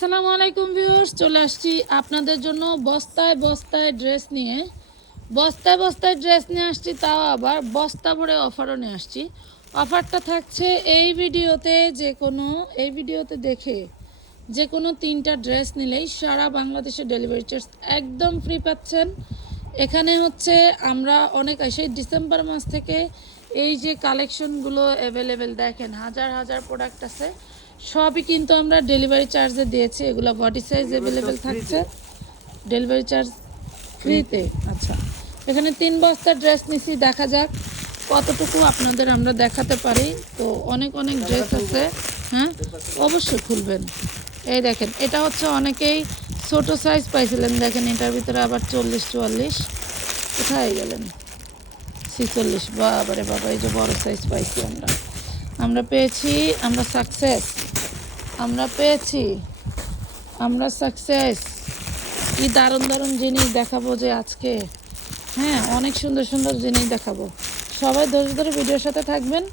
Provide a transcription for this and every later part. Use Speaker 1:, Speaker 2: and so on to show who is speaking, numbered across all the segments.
Speaker 1: আসসালামু আলাইকুম ভিউয়ার্স, চলে আসছি আপনাদের জন্য বস্তায় বস্তায় ড্রেস নিয়ে। বস্তায় বস্তায় ড্রেস নিয়ে আসছি, তাও আবার বস্তা ভরে অফারও নিয়ে আসছি। অফারটা থাকছে এই ভিডিওতে যে কোনো, এই ভিডিওতে দেখে যে কোনো তিনটা ড্রেস নিলেই সারা বাংলাদেশে ডেলিভারি চার্জ একদম ফ্রি পাচ্ছেন। এখানে হচ্ছে আমরা অনেক সেই ডিসেম্বর মাস থেকে এই যে কালেকশনগুলো অ্যাভেলেবেল দেখেন, হাজার হাজার প্রোডাক্ট আছে। সবই কিন্তু আমরা ডেলিভারি চার্জে দিয়েছি এগুলো বডি সাইজ অ্যাভেলেবেল থাকছে। ডেলিভারি চার্জ ফ্রিতে আচ্ছা। এখানে তিন বস্তা ড্রেস নিছি দেখা যাক কতটুকু আপনাদের আমরা দেখাতে পারি। তো অনেক অনেক ড্রেস আছে হ্যাঁ? অবশ্যই খুলবেন। এই দেখেন এটা হচ্ছে অনেকেই ছোট সাইজ পাইছিলেন। দেখেন এটার ভিতরে আবার চল্লিশ চুয়াল্লিশ। কোথায় গেলেন? ছিচল্লিশ। বাবারে বাবা এই যে বড় সাইজ পাইছি আমরা। আমরা পেয়েছি আমরা সাকসেস আমরা পেয়েছি। আমরা সাকসেস কি দারুণ দারুণ জিনিস দেখাবো যে আজকে। হ্যাঁ অনেক সুন্দর সুন্দর জিনিস দেখাবো। সবাই ধৈর্য ধরে ভিডিওর সাথে থাকবেন।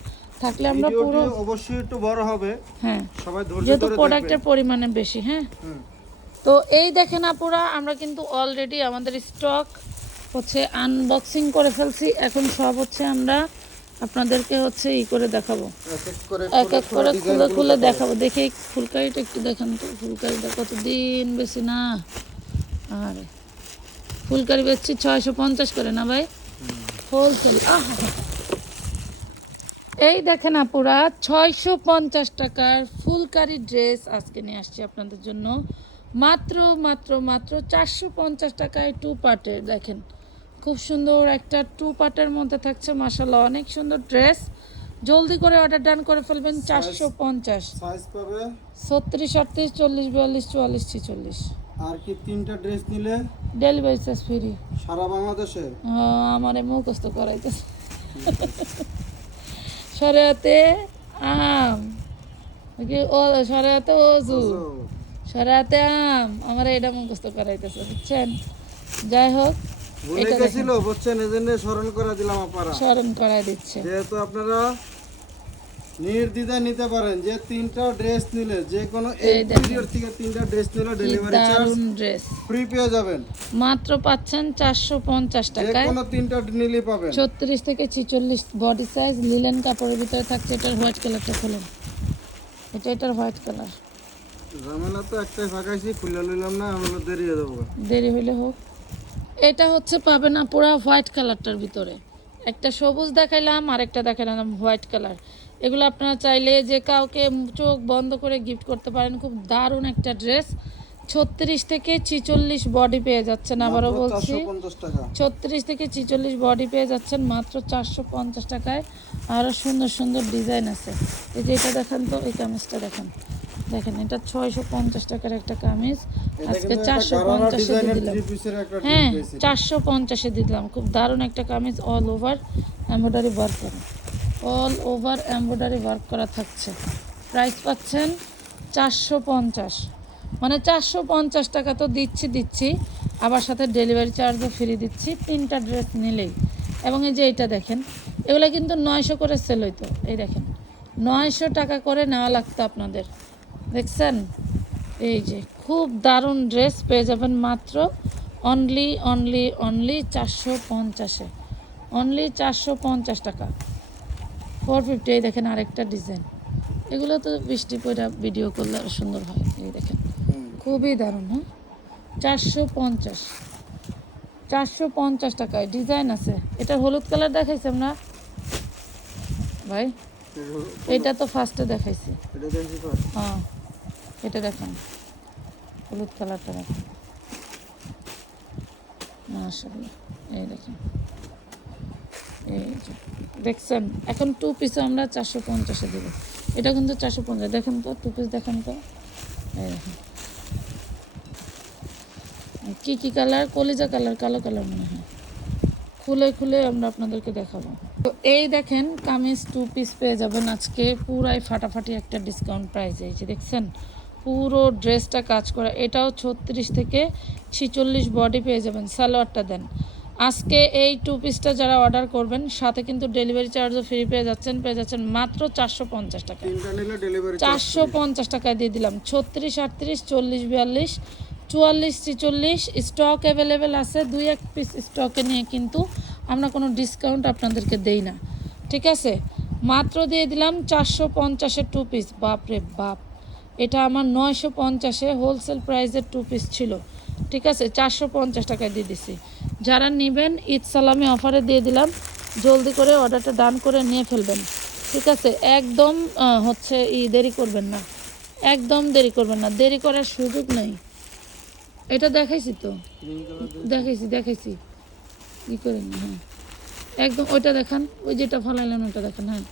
Speaker 1: থাকলে আমরা পুরো
Speaker 2: অবশ্যই একটু বড় হবে।
Speaker 1: হ্যাঁ
Speaker 2: সবাই ধৈর্য
Speaker 1: যেহেতু প্রোডাক্টের পরিমাণে বেশি হ্যাঁ। তো এই দেখেন আপুরা আমরা কিন্তু অলরেডি আমাদের স্টক হচ্ছে আনবক্সিং করে ফেলছি। এখন সব হচ্ছে আমরা আপনাদেরকে হচ্ছে ই করে দেখাবো।
Speaker 2: এক এক করে
Speaker 1: খুলে খুলে দেখাবো। দেখে ফুলকারিটা একটু দেখান তো। ফুলকারিটা কতদিন বেশি না। আরে ফুলকারি বেচছি ছয়শো পঞ্চাশ করে না ভাই? হোলসেল আহা এই দেখেন আপুরা ছয়শো পঞ্চাশ টাকার ফুলকারি ড্রেস আজকে নিয়ে আসছি আপনাদের জন্য। মাত্র মাত্র মাত্র চারশো পঞ্চাশ টাকায় টু পার্টের দেখেন। খুব সুন্দর একটা টু পার্টের মধ্যে থাকছে মাসাল্লাহ অনেক সুন্দর ড্রেস জলদি করে অর্ডার ডান করে ফেলবেন চারশো পঞ্চাশ। ছত্রিশ আটত্রিশ চল্লিশ বিয়াল্লিশ চুয়াল্লিশ ছিচল্লিশ।
Speaker 2: আর কি তিনটা ড্রেস নিলে?
Speaker 1: ডেলিভারি চার্জ ফ্রি
Speaker 2: সারা বাংলাদেশে?
Speaker 1: আমার মুখস্থ করাইতেছে। সরাতে আম। ও সরাতে ওজু সরাতে আম। আমার এটা মুখস্থ করাইতেছে বুঝছেন? যাই হোক
Speaker 2: ভুলে গেছিল বুঝছেন? এজন্য স্মরণ করে দিলাম আপারা
Speaker 1: স্মরণ করাই দিচ্ছে।
Speaker 2: যেহেতু আপনারা নির্দ্বিধায় নিতে পারেন যে তিনটা ড্রেস নিলে যে কোনো এই ভিডিওর থেকে তিনটা ড্রেস নিলে ডেলিভারি চার্জ
Speaker 1: ড্রেস
Speaker 2: ফ্রি পেয়ে যাবেন।
Speaker 1: মাত্র পাচ্ছেন চারশো পঞ্চাশ
Speaker 2: যে
Speaker 1: টাকায়।
Speaker 2: কোনো তিনটা নিলেই পাবেন।
Speaker 1: ছত্রিশ থেকে ছিচল্লিশ বডি সাইজ লিলেন কাপড়ের ভিতরে থাকছে এটার হোয়াইট কালারটা খুলুন। এটা এটার হোয়াইট কালার
Speaker 2: ঝামেলা তো একটাই ফাঁকাইছি খুলে নিলাম না আমরা দেরি হয়ে যাব।
Speaker 1: দেরি হইলে হোক। এটা হচ্ছে পাবে না পুরো হোয়াইট কালারটার ভিতরে। একটা সবুজ দেখাইলাম আর একটা দেখাইলাম হোয়াইট কালার। এগুলো আপনারা চাইলে যে কাউকে চোখ বন্ধ করে গিফট করতে পারেন খুব দারুণ একটা ড্রেস। ছত্রিশ থেকে ছিচল্লিশ বডি পেয়ে যাচ্ছেন আবারও বলছি। ছত্রিশ থেকে ছিচল্লিশ বডি পেয়ে যাচ্ছেন মাত্র চারশো পঞ্চাশ টাকায়। আরও সুন্দর সুন্দর ডিজাইন আছে। এই যে এটা দেখেন তো এই কামিজটা দেখেন। দেখেন এটা ছয়শো পঞ্চাশ টাকার একটা কামিজ। আজকে চারশো পঞ্চাশে দিলাম। হ্যাঁ চারশো পঞ্চাশে দিলাম। খুব দারুণ একটা kameez all over embroidery work করা। অল ওভার এমব্রয়ডারি ওয়ার্ক করা থাকছে। প্রাইস পাচ্ছেন চারশো পঞ্চাশ। মানে চারশো পঞ্চাশ টাকা তো দিচ্ছি দিচ্ছি। আবার সাথে ডেলিভারি চার্জও ফ্রি দিচ্ছি। তিনটা ড্রেস নিলেই। এবং এই যে এইটা দেখেন এগুলো কিন্তু নয়শো করে সেল হইতো। এই দেখেন নয়শো টাকা করে নেওয়া লাগতো আপনাদের। দেখছেন? এই যে খুব দারুণ ড্রেস পেয়ে যাবেন মাত্র অনলি অনলি অনলি চারশো পঞ্চাশে। অনলি চারশো পঞ্চাশ টাকা। ফোর ফিফটি এই দেখেন আরেকটা ডিজাইন এগুলো তো বৃষ্টি পড়া ভিডিও করলে আরও সুন্দর হয় এই দেখেন। খুবই দারুণ হ্যাঁ? চারশো পঞ্চাশ। চারশো পঞ্চাশ টাকায় ডিজাইন আছে। এটা হলুদ কালার দেখাইছি আমরা? ভাই এটা তো ফার্স্টে দেখাইছি। হ্যাঁ। এটা দেখেন, হলুদ কালারটা দেখেন। এই দেখেন। এই দেখছেন? এখন টু পিসে আমরা চারশো পঞ্চাশে দেবো। এটা কিন্তু চারশো পঞ্চাশ, দেখেন তো টু পিস দেখেন তো। এই দেখেন। কী কি কালার? কলিজা কালার, কালো কালার মনে হয়। খুলে খুলে আমরা আপনাদেরকে দেখাবো। তো এই দেখেন, কামিজ টু পিস পেয়ে যাবেন আজকে। পুরাই ফাটাফাটি একটা ডিসকাউন্ট প্রাইস এই যে দেখছেন? পুরো ড্রেসটা কাজ করা। এটাও ছত্রিশ থেকে ছিচল্লিশ বডি পেয়ে যাবেন সালোয়ারটা দেন। আজকে এই টু পিসটা যারা অর্ডার করবেন সাথে কিন্তু ডেলিভারি চার্জও ফ্রি পেয়ে যাচ্ছেন পেয়ে যাচ্ছেন মাত্র চারশো পঞ্চাশ টাকা। চারশো পঞ্চাশ টাকায় দিয়ে দিলাম। ছত্রিশ আটত্রিশ চল্লিশ বিয়াল্লিশ চুয়াল্লিশ ছিচল্লিশ স্টক অ্যাভেলেবেল আছে। দুই এক পিস স্টকে নিয়ে কিন্তু আমরা কোনো ডিসকাউন্ট আপনাদেরকে দেই না। ঠিক আছে? মাত্র দিয়ে দিলাম চারশো পঞ্চাশের টু পিস বাপরে বাপ। এটা আমার নয়শো পঞ্চাশে হোলসেল প্রাইসের টু পিস ছিল। ঠিক আছে? চারশো পঞ্চাশ টাকায় দিয়ে দিছি। যারা নেবেন, ঈদ সালামি অফারে দিয়ে দিলাম। জলদি করে অর্ডারটা ডান করে নিয়ে ফেলবেন। ঠিক আছে? একদম হচ্ছে ই দেরি করবেন না। একদম দেরি করবেন না। দেরি করার সুযোগ নেই। এটা দেখাইছি তো? দেখাইছি দেখাইছি। ই করেন হ্যাঁ। একদম, ওইটা দেখান। ওই যেটা ফলাইলেন, ওইটা দেখান হ্যাঁ।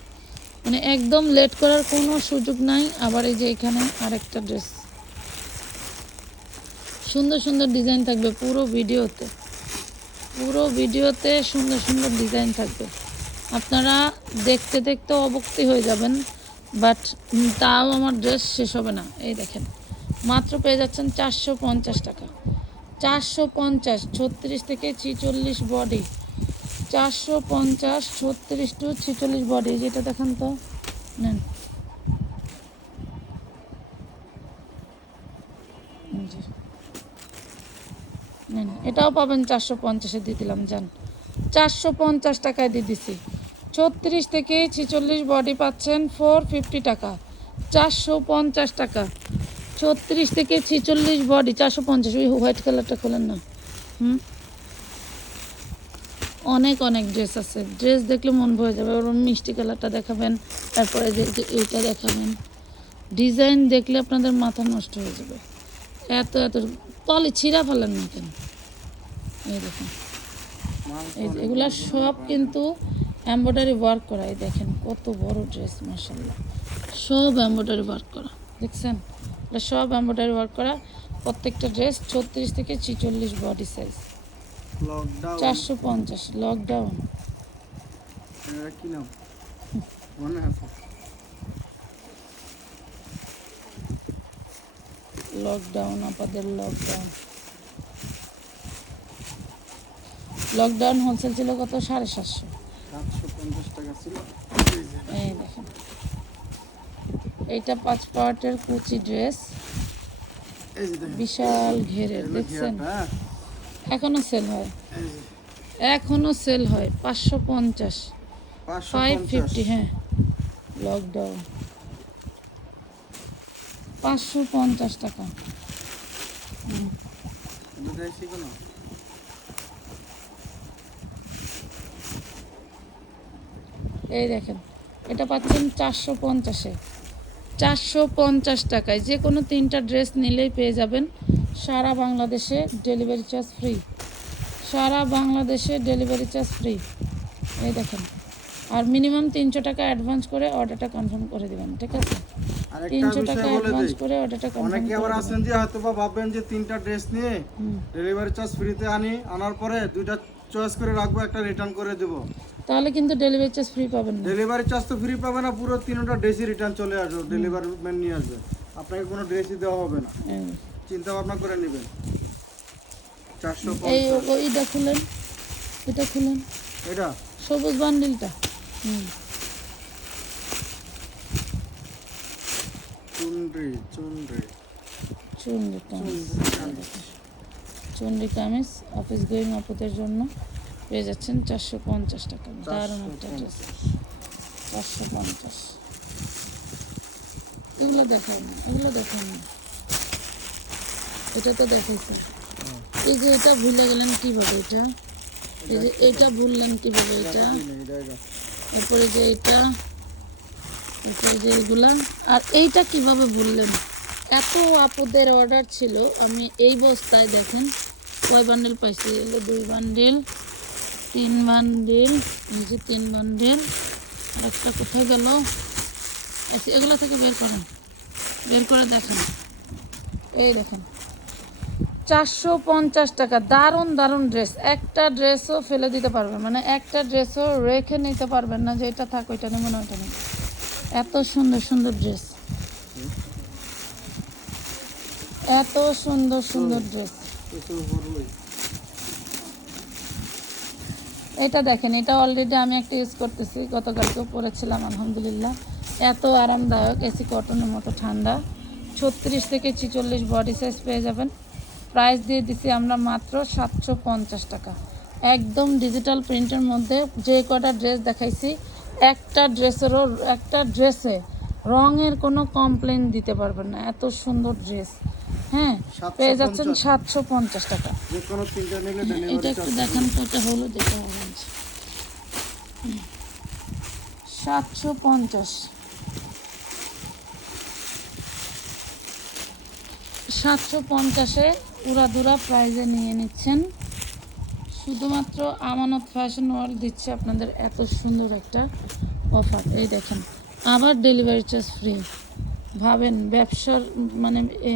Speaker 1: মানে একদম লেট করার কোনো সুযোগ নাই। আবার এই যে এখানে আরেকটা ড্রেস সুন্দর সুন্দর ডিজাইন থাকবে পুরো ভিডিওতে। পুরো ভিডিওতে সুন্দর সুন্দর ডিজাইন থাকবে। আপনারা দেখতে দেখতে অবক্তি হয়ে যাবেন বাট তাও আমার ড্রেস শেষ হবে না। এই দেখেন, মাত্র পেয়ে যাচ্ছেন চারশো পঞ্চাশ টাকা। চারশো পঞ্চাশ, ছত্রিশ থেকে ছিচল্লিশ বডি চারশো পঞ্চাশ, ছত্রিশ টু ছিচল্লিশ বডি যেটা দেখান তো। নেন। নেন, এটাও পাবেন চারশো পঞ্চাশে দিয়ে দিলাম, যান। চারশো পঞ্চাশ টাকায় দিয়ে দিছি। ছত্রিশ থেকে ছিচল্লিশ বডি পাচ্ছেন ফোর ফিফটি টাকা। চারশো পঞ্চাশ টাকা। ছত্রিশ থেকে ছিচল্লিশ বডি চারশো পঞ্চাশ, ওই হোয়াইট কালারটা খোলেন না। হুম? অনেক অনেক ড্রেস আছে। ড্রেস দেখলে মন ভরে যাবে। ওরকম মিষ্টি কালারটা দেখাবেন, তারপরে যে এইটা দেখাবেন। ডিজাইন দেখলে আপনাদের মাথা নষ্ট হয়ে যাবে। এত এত তলে ছিঁড়া ফেলেন না কেন? এই দেখুন। এই এগুলা সব কিন্তু এমব্রয়ডারি ওয়ার্ক করা। এই দেখেন কত বড় ড্রেস মাসাল্লাহ সব এমব্রয়ডারি ওয়ার্ক করা। দেখছেন? এটা সব এমব্রয়ডারি ওয়ার্ক করা। প্রত্যেকটা ড্রেস ছত্রিশ থেকে ছিচল্লিশ বডি সাইজ
Speaker 2: লকডাউন
Speaker 1: চারশো পঞ্চাশ লকডাউন
Speaker 2: এটা কি নাম? মনে আছে।
Speaker 1: লকডাউন আপাদের লকডাউন লকডাউন হোলসেল ছিল কত? সাড়ে সাতশো।
Speaker 2: টাকা ছিল। এই
Speaker 1: দেখেন। এইটা পাঁচ পার্টের কুচি ড্রেস বিশাল ঘেরের দেখছেন?
Speaker 2: হ্যাঁ?
Speaker 1: এখনও সেল হয়। এখনও সেল হয়। পাঁচশো পঞ্চাশ। ফাইভ ফিফটি হ্যাঁ। লকডাউন পাঁচশো পঞ্চাশ টাকা। এই দেখেন এটা পাচ্ছেন চারশো পঞ্চাশে। চারশো পঞ্চাশ টাকায় যে কোনো তিনটা ড্রেস নিলেই পেয়ে যাবেন। সারা বাংলাদেশে ডেলিভারি চার্জ ফ্রি সারা বাংলাদেশে ডেলিভারি চার্জ ফ্রি এই দেখেন। আর মিনিমাম তিনশো টাকা অ্যাডভান্স করে অর্ডারটা কনফার্ম করে দেবেন ঠিক আছে? তিনশো টাকা অ্যাডভান্স করে অর্ডারটা কনফার্ম
Speaker 2: অনেকে আবার আছেন যে হয়তো বা ভাববেন যে তিনটা ড্রেস নিয়ে ডেলিভারি চার্জ ফ্রিতে আনি আনার পরে দুইটা চয়েস করে রাখব একটা রিটার্ন করে দেবো।
Speaker 1: তাহলে কিন্তু ডেলিভারি চার্জ ফ্রি পাবেন না।
Speaker 2: ডেলিভারি চার্জ তো ফ্রি পাবে না পুরো তিনটা ড্রেসই রিটার্ন চলে আসবে ডেলিভারি ম্যান নিয়ে আসবে। আপনাকে কোনো ড্রেসই দেওয়া হবে না।
Speaker 1: এই।
Speaker 2: চিন্তা ভাবনা করে নেবেন। চারশো
Speaker 1: এই ওইটা খুলেন। এটা খুলেন।
Speaker 2: এটা?
Speaker 1: সবুজ বান্ডিলটা। হুম।
Speaker 2: চুনরি চুনরি।
Speaker 1: চুন্ডি কামিজ। অফিস গোয়িং আপুদের জন্য। পেয়ে যাচ্ছেন চারশো পঞ্চাশ টাকা। দারুণ একটা ড্রেস। চারশো পঞ্চাশ। এগুলো দেখাও না এগুলো দেখাও না। এটা তো দেখেছি এই যে এটা ভুলে গেলেন কীভাবে এটা? এই যে এটা ভুললেন কীভাবে এটা? এরপরে যে এটা এরপরে যে এইগুলা আর এইটা কীভাবে ভুললেন? এত আপুদের অর্ডার ছিল আমি এই বস্তায় দেখেন কয় বান্ডেল পাইছি? এগুলো দুই বান্ডেল তিন বান্ডেল এই যে তিন বান্ডেল আর একটা কোথায় গেল? আচ্ছা, এগুলো থেকে বের করেন। বের করে দেখেন। এই দেখেন। চারশো পঞ্চাশ টাকা। দারুণ দারুণ ড্রেস একটা ড্রেসও ফেলে দিতে পারবেন। মানে একটা ড্রেসও রেখে নিতে পারবেন না যে এটা থাক, ওইটা নেব না, ওইটা নেব। এত সুন্দর সুন্দর ড্রেস এত সুন্দর সুন্দর ড্রেস এটা দেখেন, এটা অলরেডি আমি একটা ইউজ করতেছি। গতকালকেও পরেছিলাম, আলহামদুলিল্লাহ। এত আরামদায়ক এসি কটনের মতো ঠান্ডা। ছত্রিশ থেকে ছিচল্লিশ বডি সাইজ পেয়ে যাবেন। প্রাইস দিয়ে দিছি আমরা মাত্র সাতশো পঞ্চাশ টাকা। একদম ডিজিটাল প্রিন্টের মধ্যে যে কটা ড্রেস দেখাইছি একটা ড্রেসেরও একটা ড্রেসে রঙের কোনো কমপ্লেন দিতে পারবেন না। এত সুন্দর ড্রেস হ্যাঁ পেয়ে যাচ্ছেন সাতশো পঞ্চাশ। টাকা। এটা একটু দেখান তো এটা হলো দেখে অরেঞ্জ সাতশো পঞ্চাশ। সাতশো পঞ্চাশে উড়াদুরা প্রাইজে নিয়ে নিচ্ছেন। শুধুমাত্র আমানত ফ্যাশন ওয়ার্ল্ড দিচ্ছে আপনাদের এত সুন্দর একটা অফার এই দেখেন আবার ডেলিভারি চার্জ ফ্রি ভাবেন ব্যবসার মানে এ,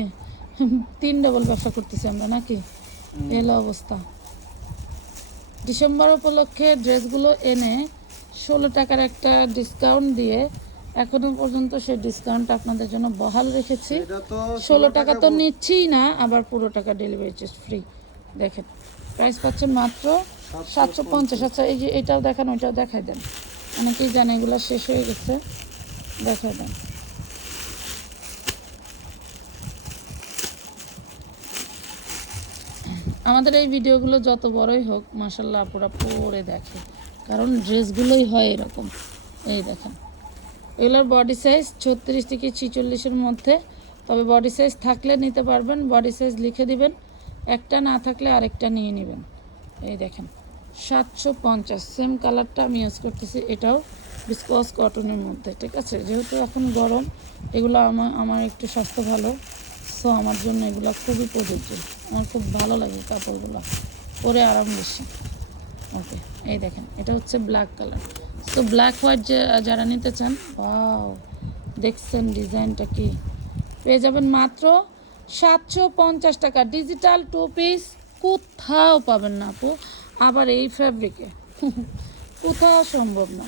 Speaker 1: তিন ডবল ব্যবসা করতেছি আমরা নাকি? এলো অবস্থা। ডিসেম্বর উপলক্ষে ড্রেসগুলো এনে ষোলো টাকার একটা ডিসকাউন্ট দিয়ে এখনও পর্যন্ত সেই ডিসকাউন্ট আপনাদের জন্য বহাল রেখেছি। ষোলো টাকা তো নিচ্ছিই না আবার পুরো টাকা ডেলিভারি চার্জ ফ্রি দেখেন প্রাইস পাচ্ছেন মাত্র সাতশো পঞ্চাশ। আচ্ছা এই যে এটাও দেখান ওইটাও দেখাই দেন। অনেকেই জানে এগুলো শেষ হয়ে গেছে। দেখাই দেন। আমাদের এই ভিডিওগুলো যত বড়ই হোক মাসাল্লাহ আপুরা পরে দেখে। কারণ ড্রেসগুলোই হয় এরকম। এই দেখেন। এগুলোর বডি সাইজ ছত্রিশ থেকে ছিচল্লিশের মধ্যে। তবে বডি সাইজ থাকলে নিতে পারবেন বডি সাইজ লিখে দিবেন। একটা না থাকলে আরেকটা নিয়ে নেবেন। এই দেখেন, সাতশো পঞ্চাশ। সেম কালারটা আমি ইউজ করতেছি এটাও বিসকস কটনের মধ্যে, ঠিক আছে? যেহেতু এখন গরম, এগুলো আমার আমার একটু স্বাস্থ্য ভালো সো আমার জন্য এগুলো খুবই প্রযোজ্য। আমার খুব ভালো লাগে কাপড়গুলো, পরে আরাম বেশি। ওকে এই দেখেন, এটা হচ্ছে ব্ল্যাক কালার তো ব্ল্যাক হোয়াইট যারা নিতে চান ওয়াও দেখছেন ডিজাইনটা কি। পেয়ে যাবেন মাত্র সাতশো পঞ্চাশ টাকা। ডিজিটাল টু পিস কোথাও পাবেন না আপু, আবার এই ফ্যাব্রিকে কোথাও সম্ভব না।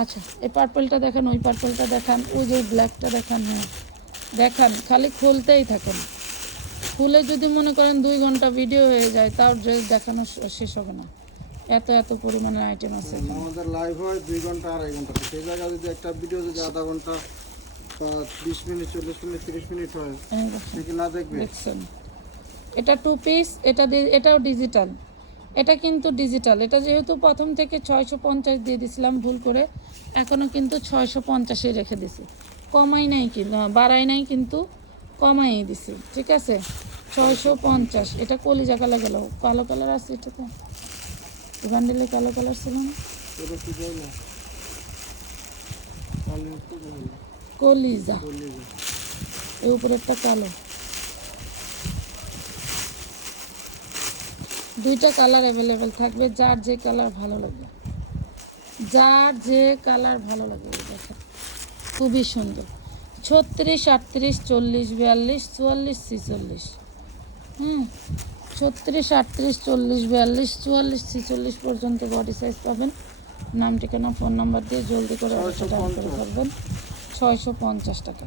Speaker 1: আচ্ছা এই পার্পলটা দেখান, ওই পার্পলটা দেখান, ওই যে ব্ল্যাকটা দেখান হ্যাঁ। দেখান, খালি খুলতেই থাকেন। খুলে যদি মনে করেন দুই ঘণ্টা ভিডিও হয়ে যায়, তাও ড্রেস দেখানো শেষ হবে না। এত এত পরিমাণের আইটেম আছে।
Speaker 2: আমাদের লাইভ হয় দুই ঘণ্টা আড়াই ঘণ্টা। সেই জায়গায় যদি একটা ভিডিও যদি আধা ঘণ্টা বিশ মিনিট চল্লিশ মিনিট তিরিশ মিনিট হয় কি না দেখবে?
Speaker 1: দেখছেন। এটা টু পিস এটা এটাও ডিজিটাল এটা কিন্তু ডিজিটাল এটা যেহেতু প্রথম থেকে ছয়শো পঞ্চাশ দিয়ে দিছিলাম ভুল করে এখনও কিন্তু ছয়শো পঞ্চাশে রেখে দিছি। কমাই নাই কিন্তু হ্যাঁ, বাড়াই নাই কিন্তু কমাই দিছি। ঠিক আছে? ছয়শো পঞ্চাশ। এটা কলিজা কালার গেল। কালো কালার আছে এটাতে? বান্ডেলে কালো কালার ছিল না? কলিজা। এই উপরেরটা কালো। দুইটা কালার অ্যাভেলেবেল থাকবে যার যে কালার ভালো লাগবে। যার যে কালার ভালো লাগবে দেখেন। খুবই সুন্দর। ছত্রিশ আটত্রিশ চল্লিশ বিয়াল্লিশ চুয়াল্লিশ ছিচল্লিশ। হুম? ছত্রিশ আটত্রিশ চল্লিশ বিয়াল্লিশ চুয়াল্লিশ ছিচল্লিশ পর্যন্ত বডি সাইজ পাবেন। নাম ঠিকানা ফোন নাম্বার দিয়ে জলদি করে অর্ডারটা করে
Speaker 2: 650
Speaker 1: ছয়শো পঞ্চাশ টাকা।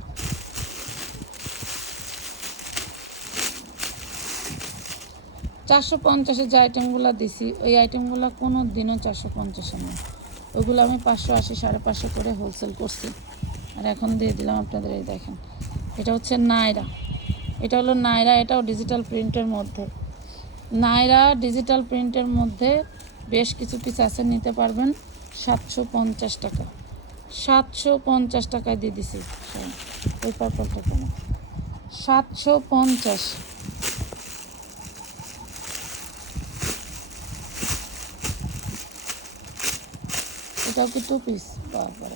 Speaker 1: চারশো পঞ্চাশে যে আইটেমগুলো দিছি ওই আইটেমগুলো কোনো দিনও চারশো পঞ্চাশে নয় ওগুলো আমি পাঁচশো আশি সাড়ে পাঁচশো করে হোলসেল করছি। আর এখন দিয়ে দিলাম আপনাদের এই দেখেন। এটা হচ্ছে নায়রা। এটা হলো নায়রা এটাও ডিজিটাল প্রিন্টের মধ্যে। নায়রা ডিজিটাল প্রিন্টের মধ্যে বেশ কিছু পিস আছে, নিতে পারবেন সাতশো পঞ্চাশ টাকা। সাতশো পঞ্চাশ টাকায় দিয়ে দিছি। ওই পার্পলটা কেন সাতশো পঞ্চাশ। এটাও কি টু পিস বাবা।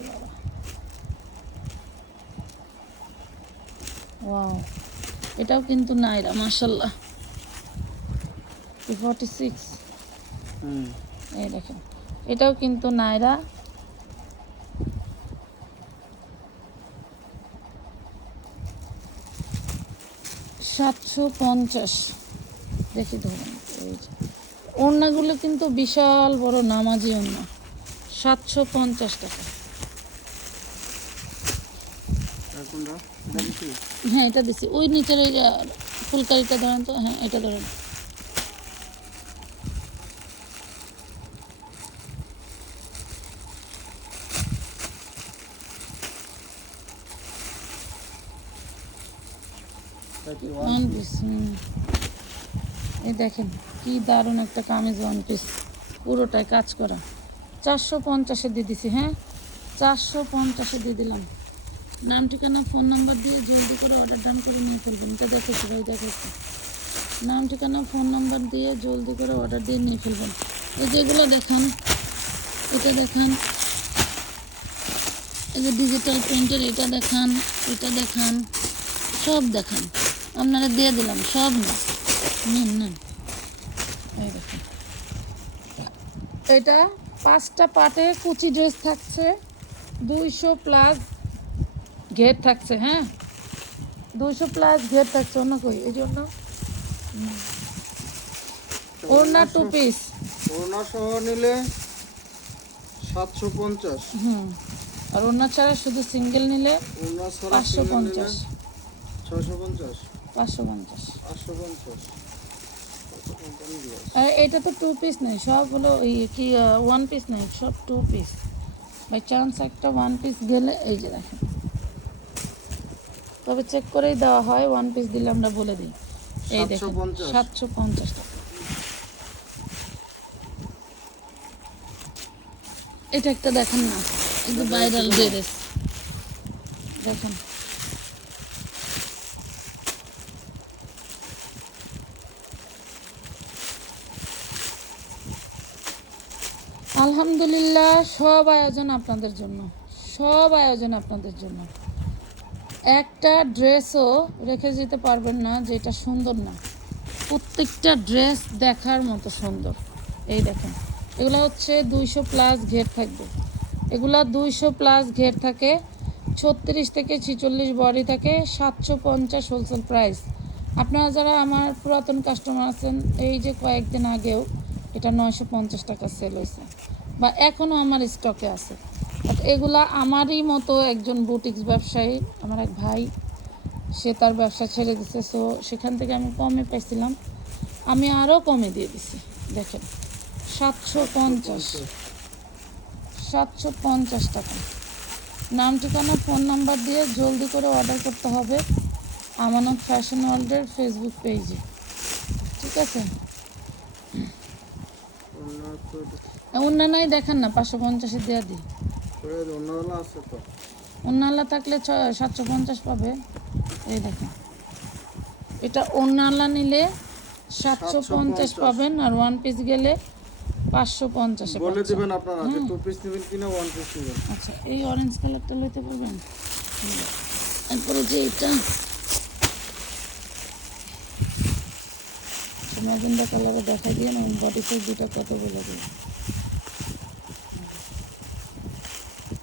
Speaker 1: এটাও কিন্তু নাইরা মাসাল্লাহ ফর্টি সিক্স এই দেখেন এটাও কিন্তু নাইরা। সাতশো পঞ্চাশ। দেখি ধরুন ওড়নাগুলো কিন্তু বিশাল বড় নামাজি ওড়না। সাতশো পঞ্চাশ টাকা? হ্যাঁ এটা দিছি। ওই নিচের ওই ফুলকারিটা ধরেন তো হ্যাঁ এটা ধরেন। ওয়ান পিস এই দেখেন, কি দারুণ একটা কামিজ ওয়ান পিস পুরোটাই কাজ করা। চারশো পঞ্চাশে দিয়ে দিছি হ্যাঁ? চারশো পঞ্চাশে দিয়ে দিলাম। নাম, ঠিকানা ফোন নাম্বার দিয়ে জলদি করে অর্ডার ডান করে নিয়ে ফেলবেন। এটা দেখেছি ভাই, দেখেছি। নাম, ঠিকানা ফোন নাম্বার দিয়ে জলদি করে অর্ডার দিয়ে নিয়ে ফেলবেন। এই যেগুলো দেখান, এটা দেখান। এই যে ডিজিটাল প্রিন্টের এটা দেখান এটা দেখান, সব দেখান। আপনারা দিয়ে দিলাম সব না। নিন নেন। এটা পাঁচটা পাটে কুচি ড্রেস থাকছে দুইশো প্লাস ঘের থাকছে হ্যাঁ? দুইশো প্লাস ঘের থাকছে অন্য কই? এই জন্য ওড়না টু পিস
Speaker 2: ওড়না সহ নিলে সাতশো পঞ্চাশ।
Speaker 1: হুম। আর ওড়না ছাড়া শুধু সিঙ্গেল নিলে পাঁচশো পঞ্চাশ।
Speaker 2: ছয়শো পঞ্চাশ।
Speaker 1: পাঁচশো পঞ্চাশ।
Speaker 2: আটশো পঞ্চাশ।
Speaker 1: এটা তো টু পিস নেই সব হলো কি ওয়ান পিস নেই সব টু পিস বাই চান্স একটা ওয়ান পিস গেলে এই যে দেখেন। তবে চেক করেই দেওয়া হয় ওয়ান পিস দিলে আমরা বলে দিই। এই দেখেন সাতশো পঞ্চাশ। টাকা। এটা একটা দেখেন না যে ভাইরাল ড্রেস দেখেন। আলহামদুলিল্লাহ, সব আয়োজন আপনাদের জন্য। সব আয়োজন আপনাদের জন্য। একটা ড্রেসও রেখে যেতে পারবেন না যেটা সুন্দর না। প্রত্যেকটা ড্রেস দেখার মতো সুন্দর। এই দেখেন, এগুলো হচ্ছে দুইশো প্লাস ঘের থাকবে। এগুলা দুইশো প্লাস ঘের থাকে, ছত্রিশ থেকে ছিচল্লিশ বডি থাকে, সাতশো পঞ্চাশ হোলসেল প্রাইস। আপনারা যারা আমার পুরাতন কাস্টমার আছেন, এই যে কয়েকদিন আগেও এটা নয়শো পঞ্চাশ টাকা সেল হয়েছে। বা এখনও আমার স্টকে আছে। এগুলা আমারই মতো একজন বুটিক্স ব্যবসায়ী, আমার এক ভাই, সে তার ব্যবসা ছেড়ে দিছে। সো সেখান থেকে আমি কমে পাইছিলাম। আমি আরও কমে দিয়ে দিছি, দেখেন। সাতশো পঞ্চাশ। সাতশো পঞ্চাশ টাকা। নাম ঠিকানা ফোন নাম্বার দিয়ে জলদি করে অর্ডার করতে হবে আমানত ফ্যাশন ওয়ার্ল্ডের ফেসবুক পেজে ঠিক আছে?
Speaker 2: ওড়না তো
Speaker 1: অন্যান্যই দেখেন না পাঁচশো পঞ্চাশে দেওয়া দিই। অন্যালা থাকলে সাতশো পঞ্চাশ পাবে। এই দেখেন। এটা অন্যালা নিলে সাতশো পঞ্চাশ পাবেন আর ওয়ান পিস গেলে পাঁচশো পঞ্চাশে
Speaker 2: বলে। দিবেন আপনারা যে টু পিস নেবেন কিনা ওয়ান পিস নেবেন।
Speaker 1: আচ্ছা এই অরেঞ্জ কালারটা লইতে পারবেন? তারপরে যে এটা ম্যাজেন্ডা কালারে দেখা দিয়ে না বডি দুটা কত বলে দিই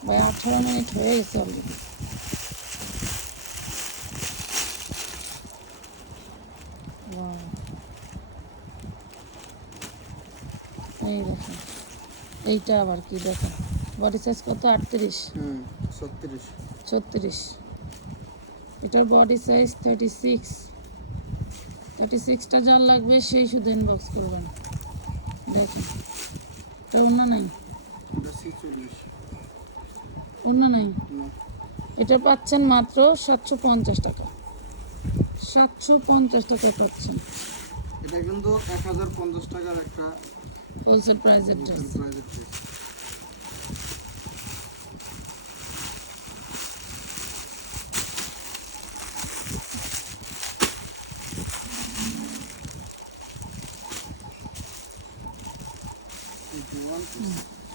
Speaker 1: ভাই আঠারো মিনিট হয়ে গেছে অলরেডি এই দেখেন এইটা আবার কি দেখেন বডি সাইজ কত? আটত্রিশ।
Speaker 2: হুম ছত্রিশ।
Speaker 1: ছত্রিশ। এটার body size thirty six thirty সিক্সটা যার লাগবে সেই শুধু ইনবক্স করবেন দেখুন এটা অন্য নাই? অন্য নাই। এটা পাচ্ছেন মাত্র সাতশো পঞ্চাশ টাকা। সাতশো পঞ্চাশ টাকা পাচ্ছেন।
Speaker 2: এটা কিন্তু এক হাজার পঞ্চাশ টাকার একটা
Speaker 1: হোলসেল ড্রেস
Speaker 2: প্রাইজের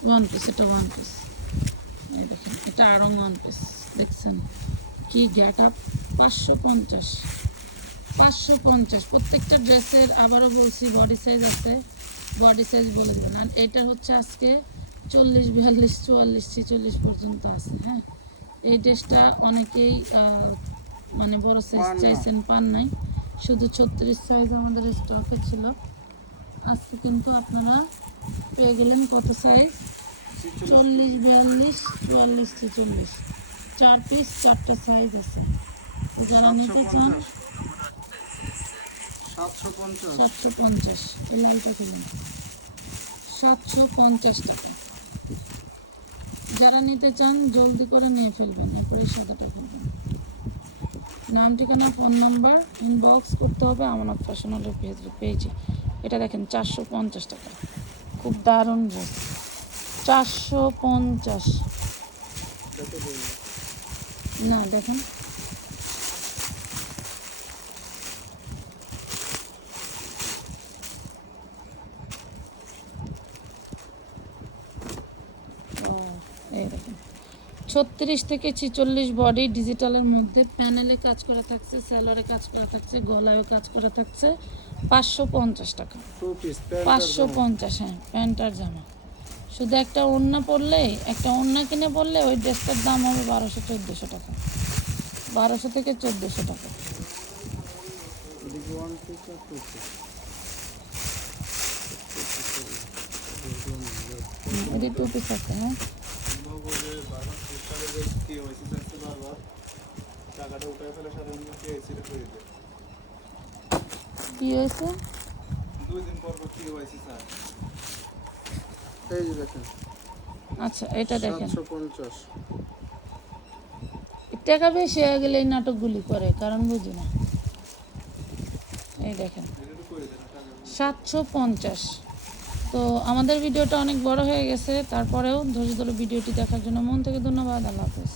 Speaker 1: ওয়ান পিস এটা ওয়ান পিস এটা আরং ওয়ান পিস দেখছেন? কি গ্যাট আপ পাঁচশো পঞ্চাশ। পাঁচশো পঞ্চাশ। প্রত্যেকটা ড্রেসের আবারও বলছি বডি সাইজ আছে বডি সাইজ বলে দেবেন। আর এটা হচ্ছে আজকে চল্লিশ বিয়াল্লিশ চুয়াল্লিশ ছেচল্লিশ পর্যন্ত আছে হ্যাঁ? এই ড্রেসটা অনেকেই মানে বড় সাইজ চাইছেন পান নাই। শুধু ছত্রিশ সাইজ আমাদের স্টকে ছিল। আজকে কিন্তু আপনারা পেয়ে গেলেন কত সাইজ চল্লিশ বিয়াল্লিশ চুয়াল্লিশ ছেচল্লিশ। চার পিস চারটে সাইজ আছে। যারা নিতে চান
Speaker 2: সাতশো পঞ্চাশ।
Speaker 1: লালটা কিনুন। সাতশো পঞ্চাশ টাকা। যারা নিতে চান জলদি করে নিয়ে ফেলবেন। এরপরে সাদাটা ফেলবেন নাম ঠিকানা ফোন নাম্বার ইনবক্স করতে হবে আমার ফ্যাশনালের পেজ পেজে এটা দেখেন চারশো পঞ্চাশ টাকা। খুব দারুণ ড্রেস চারশো পঞ্চাশ। না দেখেন। ছত্রিশ থেকে ছিচল্লিশ বডি ডিজিটালের মধ্যে প্যানেলে কাজ করা থাকছে স্যালোরে কাজ করা থাকছে গলায়ও কাজ করা থাকছে। পাঁচশো পঞ্চাশ টাকা। পাঁচশো পঞ্চাশ হ্যাঁ প্যান্ট আর জামা। শুধু একটা ওড়না পরলেই একটা ওড়না কিনে পরলে ওই ড্রেসটার দাম হবে বারোশো চোদ্দোশো টাকা। বারোশো থেকে চোদ্দোশো টাকা।
Speaker 2: ওয়ান পিস আর টু পিস
Speaker 1: হুম, এটি টু পিস আছে হ্যাঁ কি হয়েছে
Speaker 2: এই যে দেখেন।
Speaker 1: আচ্ছা এটা দেখেন। টাকা বেশি হয়ে গেলে এই নাটকগুলি করে কারণ বুঝি না। এই দেখেন সাতশো পঞ্চাশ। তো আমাদের ভিডিওটা অনেক বড় হয়ে গেছে তারপরেও ধৈর্য ধরে ভিডিওটি দেখার জন্য মন থেকে ধন্যবাদ আল্লাহ হাফেজ।